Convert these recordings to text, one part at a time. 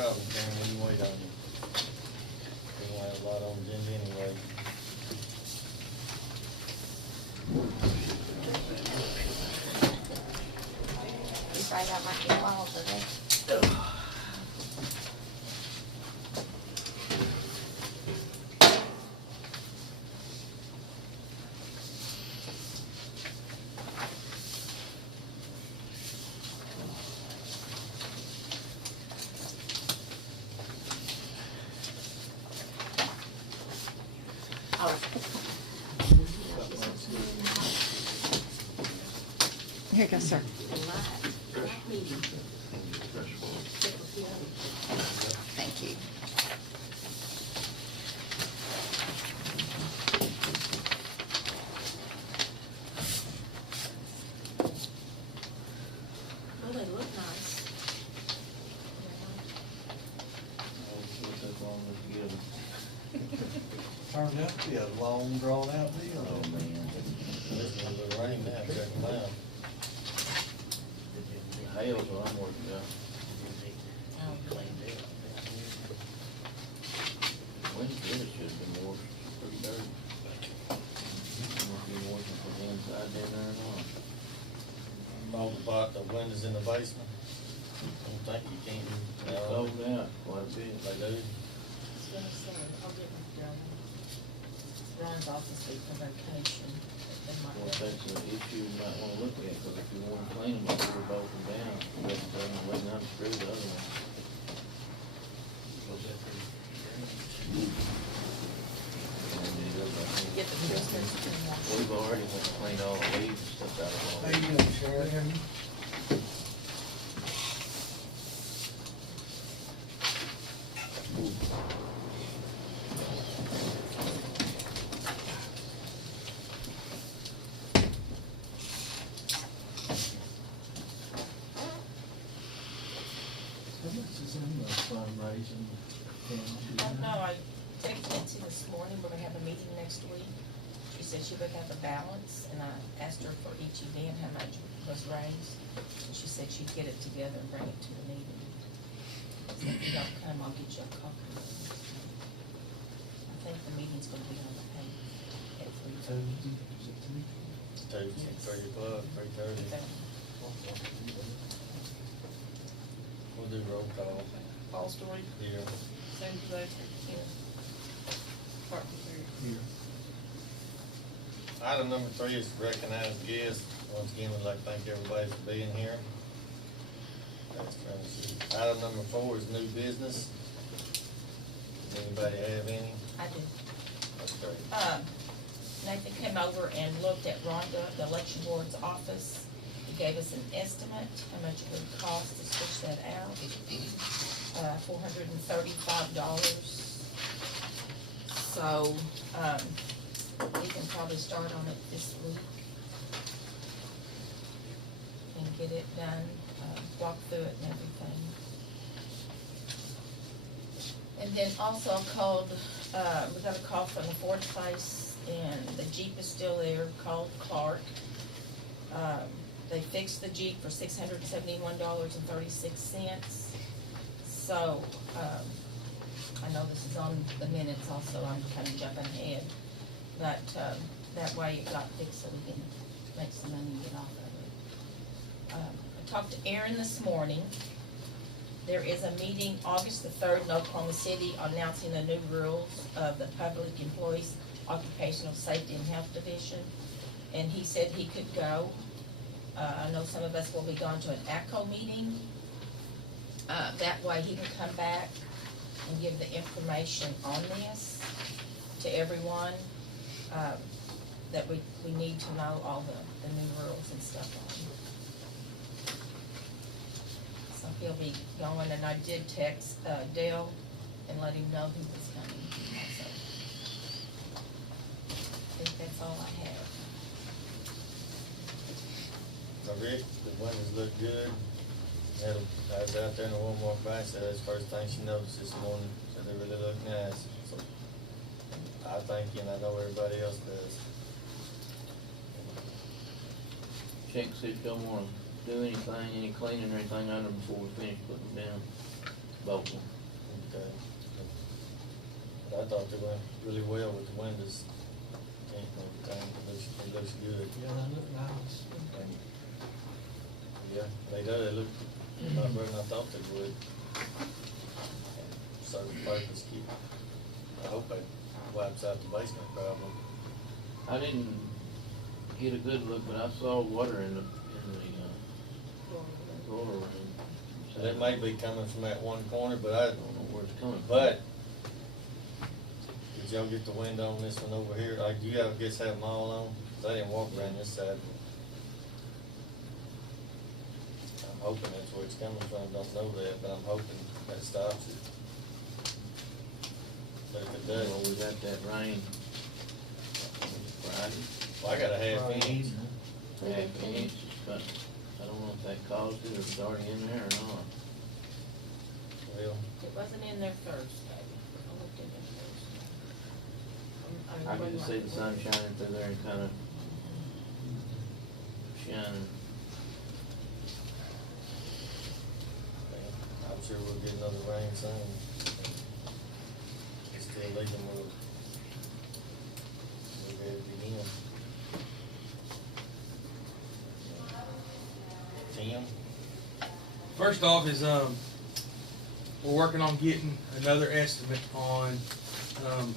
problem, Karen, we can wait on you. We don't have a lot on the agenda anyway. You probably got my email today. Here you go, sir. Thank you. Well, they look nice. Turned out to be a long, drawn out deal. Oh, man. Listen to the rain now, check them out. Hail's what I'm working on. Wednesday, it should have been more, pretty dirty. Must be working from the inside down there and on. All the windows in the basement. Don't think you can. It's sold out quite a bit. They do. I was gonna say, I'll get with Ron's office week for vacation. They might Well, be- that's an issue you might wanna look at, cause if you wanna clean them, you gotta both them down. You have to wait and unscrew the other one. Get the Christmas tree washed. We've already went and cleaned all the leaves and stuff out of all. How you doing, Sheriff? How much is in the fundraising? No, I texted Nancy this morning, we're gonna have a meeting next week. She said she would have a balance, and I asked her for each event how much was raised. And she said she'd get it together and bring it to the meeting. So if you don't come, I'll get you a copy. I think the meeting's gonna be on the page at 3:30. Tuesday, 3 o'clock, 3:30. We'll do roll call. Paul Story, Here. Sandy Baker, Here. Parker Perry. Here. Item number 3 is to recognize guests. Once again, we'd like to thank everybody for being here. That's fancy. Item number 4 is new business. Does anybody have any? I do. That's great. Nathan came over and looked at Rhonda, the election board's office. He gave us an estimate, how much it would cost to switch that out. $435. So, we can probably start on it this week. And get it done, walk through it and everything. And then also I called, we got a call from the Ford place, and the Jeep is still there, called Clark. They fixed the Jeep for $671.36. So, I know this is on the minutes also, I'm kinda jumping ahead. But, that way it got fixed so we can make some money and get off of it. I talked to Aaron this morning. There is a meeting August the 3rd in Oklahoma City announcing the new rules of the Public Employees Occupational Safety and Health Division. And he said he could go. I know some of us will be going to an ACO meeting. That way he can come back and give the information on this to everyone, that we need to know all the new rules and stuff on. So he'll be going, and I did text Dale and let him know he was coming also. I think that's all I have. So Rick, the windows look good. I was out there and a woman walked by and said that's the first thing she noticed this morning, said they really look nice. So I think, and I know everybody else does. Check and see if y'all wanna do anything, any cleaning or anything on them before we finish putting them down. Both of them. But I thought they went really well with the windows. And everything, it looks good. Yeah, that looked nice. And, yeah, they do, they look a lot better than I thought they would. Serve the purpose, I hope it wipes out the basement problem. I didn't get a good look, but I saw water in the floor room. So that may be coming from that one corner, but I don't know where it's coming from. but, did y'all get the window on this one over here? Like, you gotta guess have them all on? 'Cause I didn't walk around this side. I'm hoping that's where it's coming from, don't know that, but I'm hoping that stops it. But if it does, Well, we got that rain Friday, well, I got a half Friday inch. evening. half inch, but I don't know if that caused it or if it's already in there or not. Well, It wasn't in there Thursday. I looked in there Thursday. I can just see the sun shining through there and kinda shining. I'm sure we'll get another rain soon. It's still leaking, we'll get it again. Tim? First off is, we're working on getting another estimate on,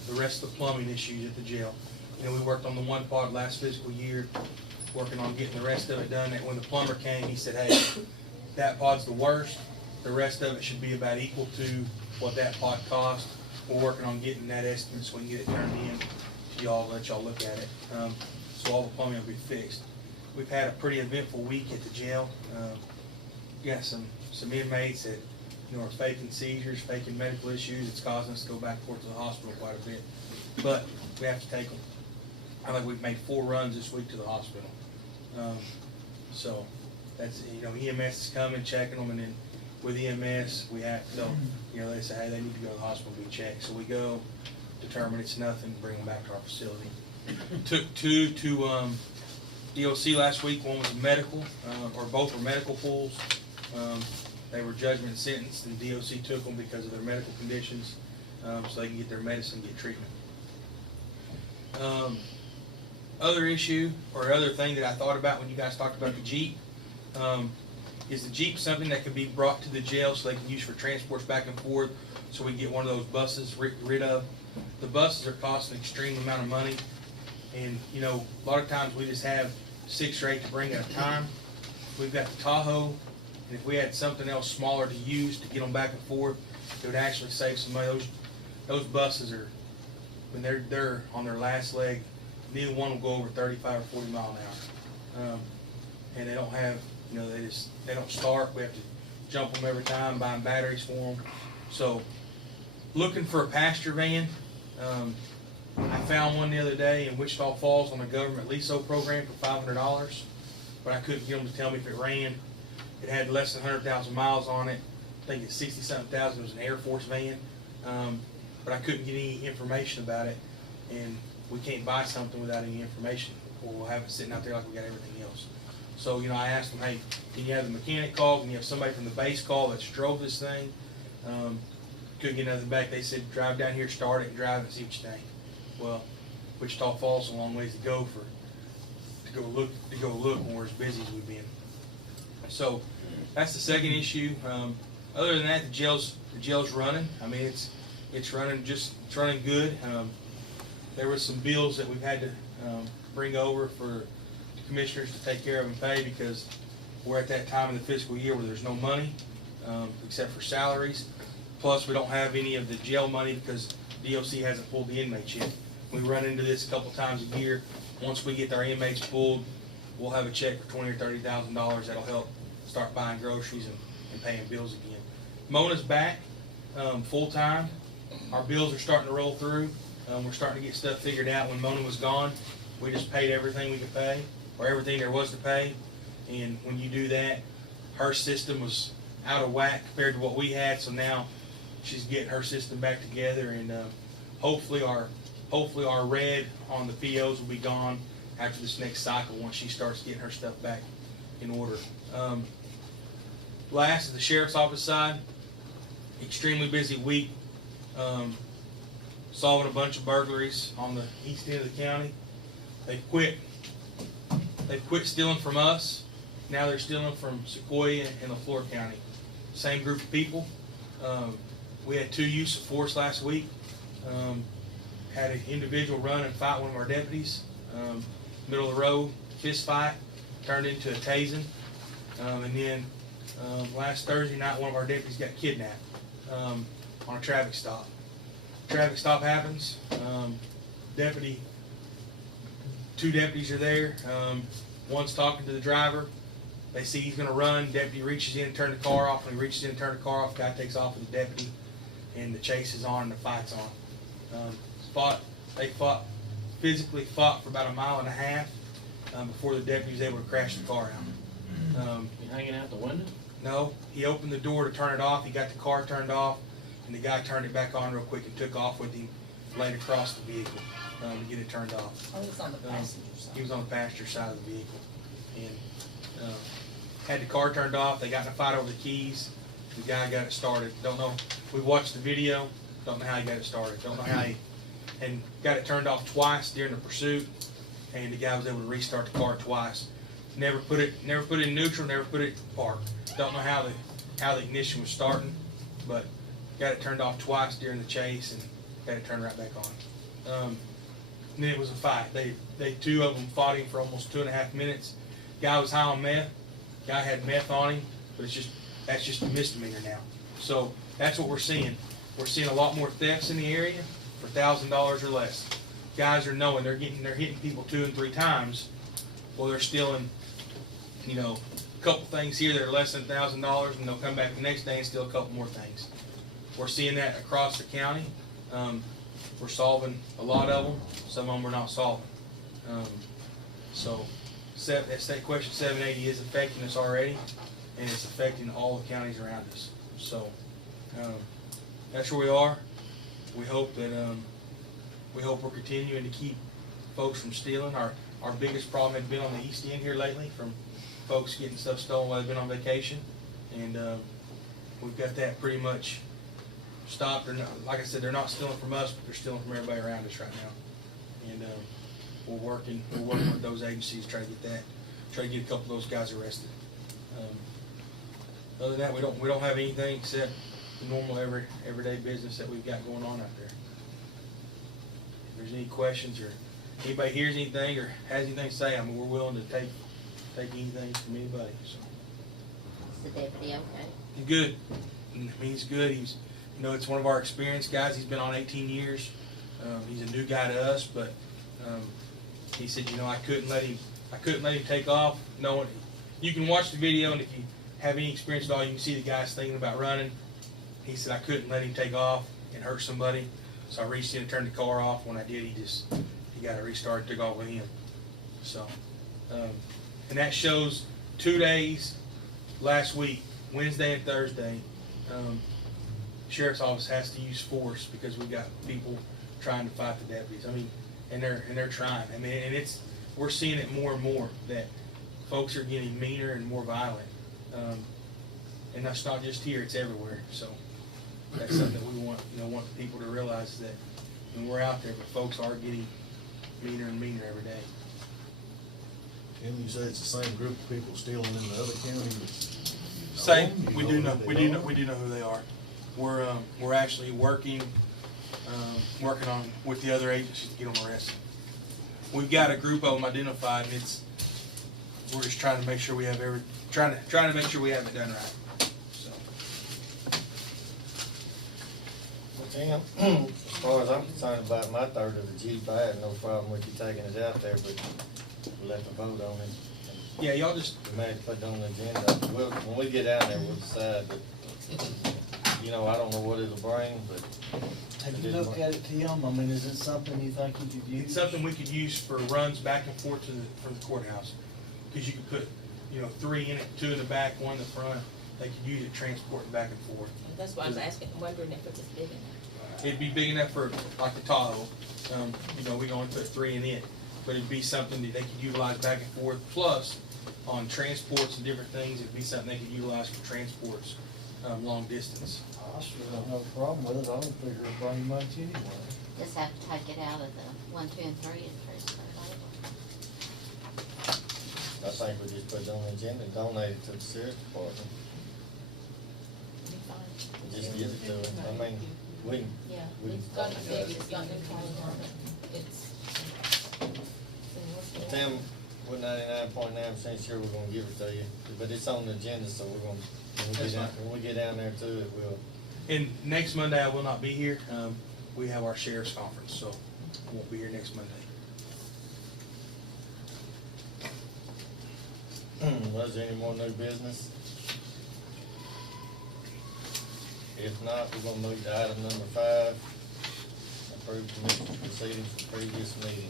the rest of the plumbing issues at the jail. You know, we worked on the one pod last fiscal year, working on getting the rest of it done. And when the plumber came, he said, hey, that pod's the worst. The rest of it should be about equal to what that pod cost. We're working on getting that estimate so we can get it turned in to y'all, let y'all look at it. So all the plumbing will be fixed. We've had a pretty eventful week at the jail. Got some inmates that, you know, are faking seizures, faking medical issues. It's causing us to go back and forth to the hospital quite a bit. But we have to take them. I think we've made 4 runs this week to the hospital. So that's, you know, EMS is coming, checking them, and then with EMS, we have to, you know, they say, hey, they need to go to the hospital and be checked. So we go, determine it's nothing, bring them back to our facility. Took 2 to DOC last week. One was a medical, or both were medical pools. They were judgment and sentenced, and DOC took them because of their medical conditions, so they can get their medicine, get treatment. Other issue, or other thing that I thought about when you guys talked about the Jeep, is the Jeep something that can be brought to the jail so they can use for transports back and forth, so we can get one of those buses rid of. The buses are costing an extreme amount of money, and, you know, a lot of times we just have 6 or 8 to bring at a time. We've got the Tahoe, and if we had something else smaller to use to get them back and forth, it would actually save some money. Those buses are, when they're on their last leg, neither one will go over 35 or 40 mile an hour. And they don't have, you know, they don't start. We have to jump them every time, buying batteries for them. So, looking for a pasture van. I found one the other day in Wichita Falls on a government leasehold program for $500, but I couldn't get them to tell me if it ran. It had less than 100,000 miles on it. I think it's 60-something thousand. It was an Air Force van, but I couldn't get any information about it. And we can't buy something without any information, or we'll have it sitting out there like we got everything else. So, you know, I asked them, hey, can you have the mechanic call? Can you have somebody from the base call that's drove this thing? Couldn't get nothing back. They said, drive down here, start it, and drive it and see what you think. Well, Wichita Falls is a long ways to go to go look when we're as busy as we've been. So that's the second issue. Other than that, the jail's running. I mean, it's running good. There were some bills that we've had to bring over for the commissioners to take care of and pay, because we're at that time in the fiscal year where there's no money except for salaries. Plus, we don't have any of the jail money because DOC hasn't pulled the inmates yet. We run into this a couple times a year. Once we get our inmates pulled, we'll have a check for $20,000 or $30,000 that'll help start buying groceries and paying bills again. Mona's back full time. Our bills are starting to roll through. We're starting to get stuff figured out. When Mona was gone, we just paid everything we could pay, or everything there was to pay. And when you do that, her system was out of whack compared to what we had. So now she's getting her system back together, and hopefully our red on the POs will be gone after this next cycle once she starts getting her stuff back in order. Last is the sheriff's office side. Extremely busy week. solving a bunch of burglaries on the east end of the county. They've quit stealing from us. Now they're stealing from Sequoia and LaFleur County. Same group of people. We had 2 use of force last week. Had an individual run and fight one of our deputies. Middle of the road, fist fight, turned into a tasing. And then last Thursday night, one of our deputies got kidnapped on a traffic stop. Traffic stop happens. Two deputies are there. One's talking to the driver. They see he's going to run. Deputy reaches in and turns the car off. When he reaches in and turns the car off, guy takes off with the deputy, and the chase is on and the fight's on. They physically fought for about 1.5 miles before the deputy was able to crash the car out. You hanging out the window? No, he opened the door to turn it off. He got the car turned off, and the guy turned it back on real quick and took off with him, laid across the vehicle to get it turned off. Oh, he's on the passenger side. He was on the passenger side of the vehicle, and had the car turned off. They got in a fight over the keys. The guy got it started. Don't know. We watched the video. Don't know how he got it started. Don't know how he, and got it turned off twice during the pursuit, and the guy was able to restart the car twice. Never put it in neutral. Never put it in park. Don't know how the ignition was starting, but got it turned off twice during the chase and got it turned right back on. And then it was a fight. They 2 of them fought him for almost 2.5 minutes. Guy was high on meth. Guy had meth on him, but that's just a misdemeanor now. So that's what we're seeing. We're seeing a lot more thefts in the area for $1,000 or less. Guys are knowing they're hitting people 2 and 3 times. Well, they're stealing, a couple things here that are less than $1,000, and they'll come back the next day and steal a couple more things. We're seeing that across the county. We're solving a lot of them. Some of them we're not solving. So state question 780 is affecting us already, and it's affecting all the counties around us. So that's where we are. We hope that we're continuing to keep folks from stealing. Our biggest problem had been on the east end here lately, from folks getting stuff stolen while they've been on vacation, and we've got that pretty much stopped. Like I said, they're not stealing from us, but they're stealing from everybody around us right now. And we're working with those agencies to try to get a couple of those guys arrested. Other than that, we don't have anything except the normal everyday business that we've got going on out there. If there's any questions or anybody hears anything or has anything to say, we're willing to take anything from anybody. So. Is the deputy okay? Good. He's good. It's one of our experienced guys. He's been on 18 years. He's a new guy to us, but he said, I couldn't let him take off. You can watch the video, and if you have any experience at all, you can see the guy's thinking about running. He said, I couldn't let him take off and hurt somebody, so I reached in and turned the car off. When I did, he got it restarted, took off with him. So, and that shows 2 days last week, Wednesday and Thursday. Sheriff's office has to use force because we got people trying to fight the deputies. And they're trying. And we're seeing it more and more that folks are getting meaner and more violent. And that's not just here; it's everywhere. So that's something that we want people to realize, is that when we're out there, but folks are getting meaner and meaner every day. And you say it's the same group of people stealing in the other county? Same. We do know who they are. We're actually working on with the other agencies to get them arrested. We've got a group of them identified, and we're just trying to make sure we have trying to make sure we have it done right. So. Well, Tim, as far as I'm concerned about my third of the Jeep, I had no problem with you taking it out there, but we left a vote on it. Yeah, y'all just. We may put it on the agenda. When we get down there, we'll decide, but, I don't know what it'll bring, but. Have you looked at it, Tim? Is it something you think you could use? It's something we could use for runs back and forth from the courthouse, because you could put, 3 in it, 2 in the back, 1 in the front. They could use it transporting back and forth. That's why I was wondering if it was big enough. It'd be big enough for like the Tahoe. We can only put 3 in it, but it'd be something that they could utilize back and forth. Plus, on transports and different things, it'd be something they could utilize for transports long distance. I sure don't have a problem with it, I don't figure it'll bring much anyway. Just have to take it out of the 1, 2, and 3 and transfer it over. I think we just put it on the agenda and donate it to the sheriff's department. Be fine. Just give it to them. I mean, we, Yeah, we. it's got a big, it's got good colors on it, it's. Tim, we're 99.9% sure we're gonna give it to you, but it's on the agenda, so we're gonna, That's fine. when we get down there to it, we'll. And next Monday I will not be here. We have our sheriff's conference, so I won't be here next Monday. Was there any more new business? If not, we're gonna move to item number 5, approve commission proceedings for previous meeting.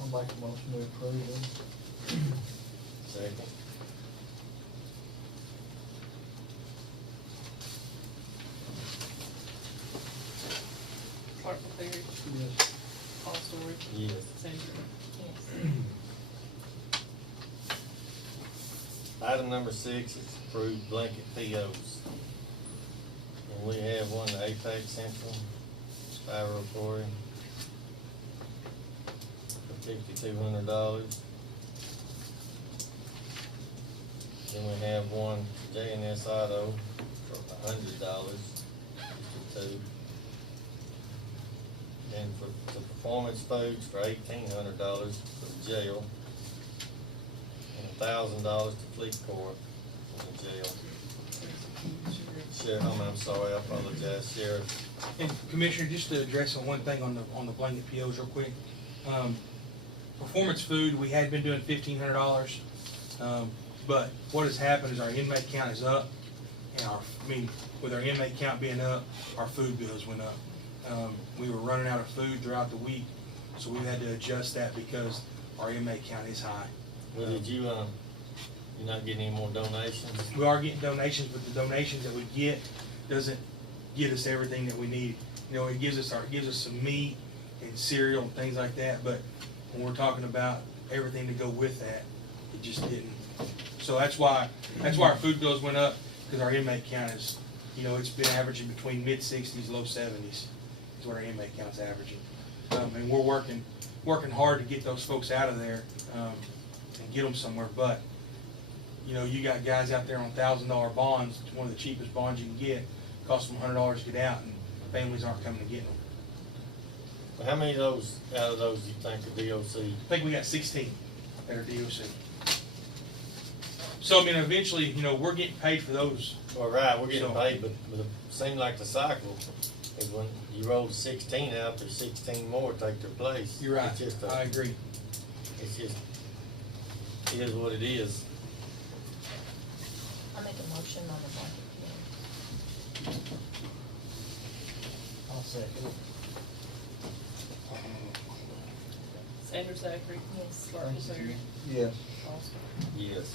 I'll make a motion to approve them. Second. Clark Perry, Yes. Paul Story, Yes. Sandra. Yes. Item number 6 is approved blanket POs. And we have one to Apex Central, Spiral Quarry, for $5,200. Then we have one to J&S Auto for $100, two. And for the Performance Foods for $1,800 for the jail. And $1,000 to Fleet Corps for the jail. Sheriff, I'm sorry, I apologize, Sheriff. And Commissioner, just to address on one thing on the blanket POs real quick. Performance food, we had been doing $1,500. But what has happened is our inmate count is up, and with our inmate count being up, our food bills went up. We were running out of food throughout the week, so we had to adjust that because our inmate count is high. Well, did you, you're not getting any more donations? We are getting donations, but the donations that we get doesn't get us everything that we need. You know, it gives us some meat and cereal and things like that, but when we're talking about everything to go with that, it just didn't. So that's why our food bills went up, because our inmate count is, it's been averaging between mid-60s, low 70s is what our inmate count's averaging. And we're working hard to get those folks out of there and get them somewhere. But you got guys out there on $1,000 bonds, one of the cheapest bonds you can get, costs them $100 to get out, and families aren't coming to get them. How many of those, out of those, do you think are DOC? I think we got 16 that are DOC. So, eventually, we're getting paid for those. Well, right, we're getting So- paid, but it seems like the cycle is when you roll 16 out, there's 16 more take their place. You're right, It's just I agree. It's just, it is what it is. I make a motion on the blanket PO. I'll second it. Sandra Zachary. Yes. Clark Perry, Yes. Paul Story. Yes.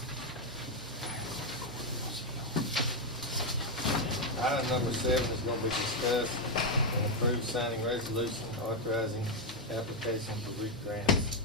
Item number 7 is gonna be discussed and approved signing resolution authorizing application for REAP grants.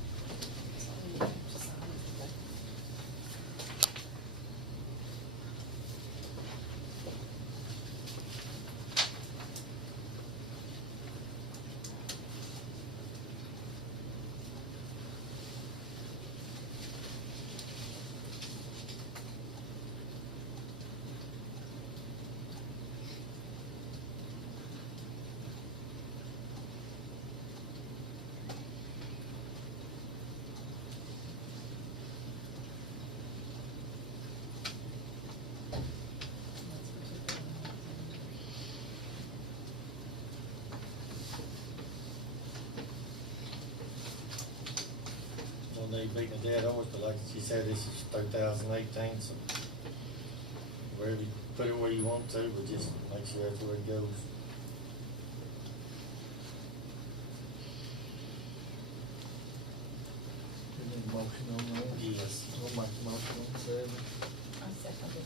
keep beating a dead horse, but like she said, this is 2018, so wherever you put it where you want to, but just make sure that's where it goes. We need a motion on that. Yes. We'll make the motion on 7. I second it.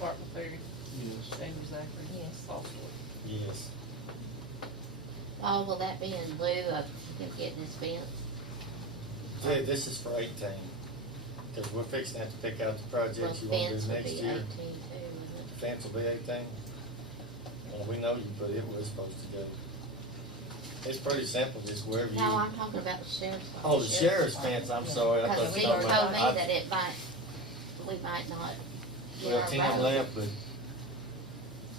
Barton Ferry, Yes. Andrew Zachary. Yes. Paul Story. Yes. Oh, will that be in lieu of him getting his fence? Yeah, this is for 18, cause we're fixing to have to pick out the Well, projects you wanna fence do would next be year. 18 too, wouldn't it? Fence will be 18. Well, we know you put it where it's supposed to go. It's pretty simple, just wherever you. No, I'm talking about the sheriff's. Oh, the sheriff's fence, I'm sorry, I Because thought he you told were me talking about. that it might, we might not get Well, our 10 road. left, but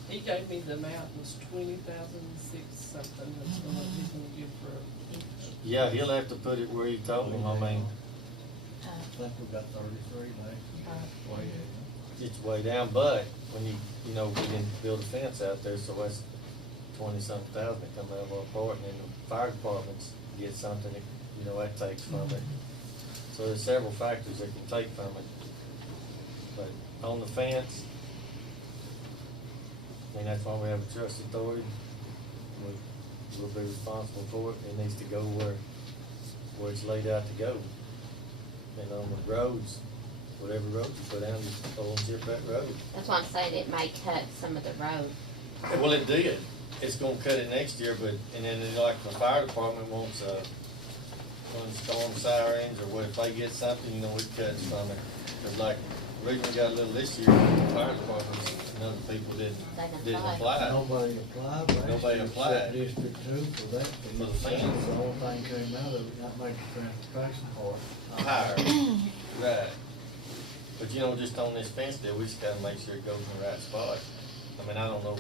He gave me the amount, it was 20,006 something, that's what he's gonna give for yeah, he'll have to put it where you told him, I mean, Uh, I think we've got 33 left. Way ahead. it's way down, but when you know, we didn't build a fence out there, so that's 20-something thousand that come out of our part, and then the fire departments get something that, you know, that takes from it. So there's several factors that can take from it. But on the fence, I mean, that's why we have a trust authority. We'll be responsible for it. It needs to go where it's laid out to go. And on the roads, whatever road you put down, just go and chip that road. That's why I'm saying it may cut some of the road. Well, it did. It's gonna cut it next year, but, and then like the fire department wants, when storm sirens or what, if they get something, you know, it cuts from it. Cause like, the reason we got a little this year, the fire departments and other people didn't apply. Nobody applied last Nobody year, applied. except District 2 for that. For the fence. The whole thing came out of it, not make the transportation part. Higher, right. But you know, just on this fence deal, we just gotta make sure it goes in the right spot. I mean, I don't know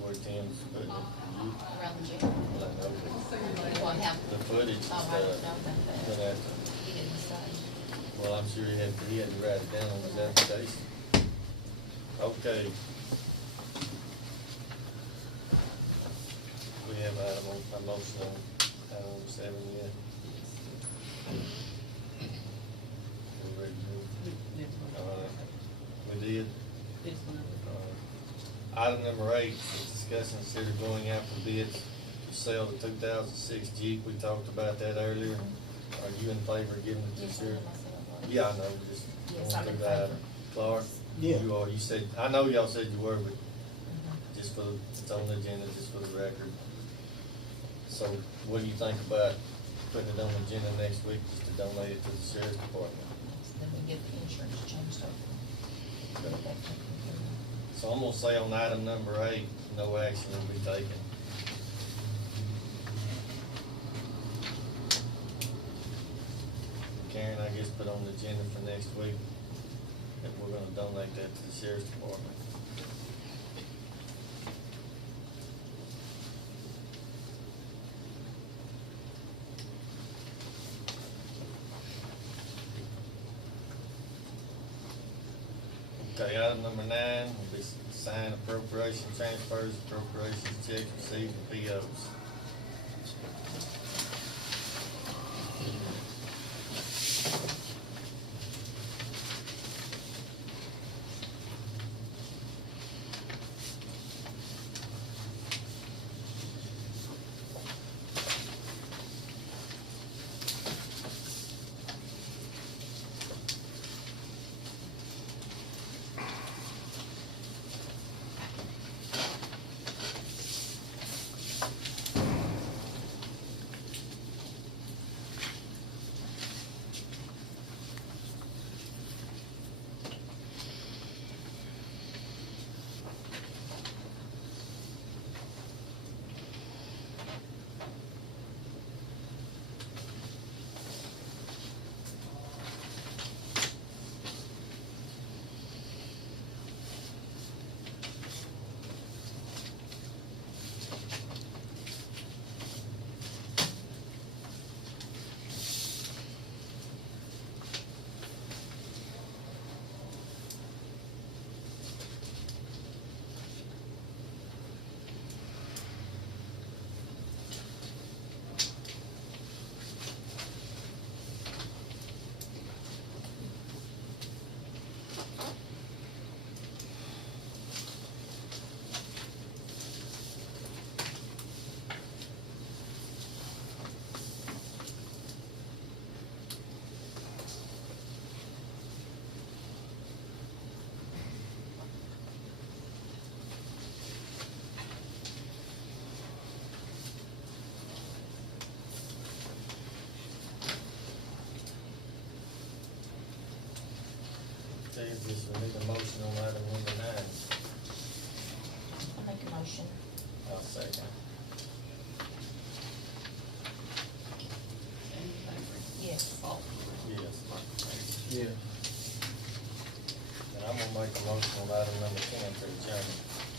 where Tim's putting it. Around the gym. Well, I know, but Well, have, the footage and oh, stuff. I don't know about that. Gonna have to- He didn't say. Well, I'm sure he had to write it down on his application. Okay. We have a motion on item 7 yet. We ready to move? All right. We did. this one. Item number 8, is discuss and consider going out for bids to sell the 2006 Jeep. We talked about that earlier. Are you in favor of giving it to Yes, I Sheriff? am myself. Yeah, I know, just Yes, going I'm in through that. favor. Clark? Yeah. You are, you said, I know y'all said you were, but Mhm. just for, it's on the agenda, just for the record. So what do you think about putting it on the agenda next week, just to donate it to the sheriff's department? Then we get the insurance changed over. Get that taken care of. So I'm gonna say on item number 8, no action will be taken. Karen, I guess put on the agenda for next week, that we're gonna donate that to the sheriff's department. Okay, item number 9 will be sign appropriation transfers, appropriations, checks received, and POs. need a motion on item number 9. I make a motion. I'll second. Yes. Yes. Yeah. And I'm gonna make a motion on item number 10 for adjournment.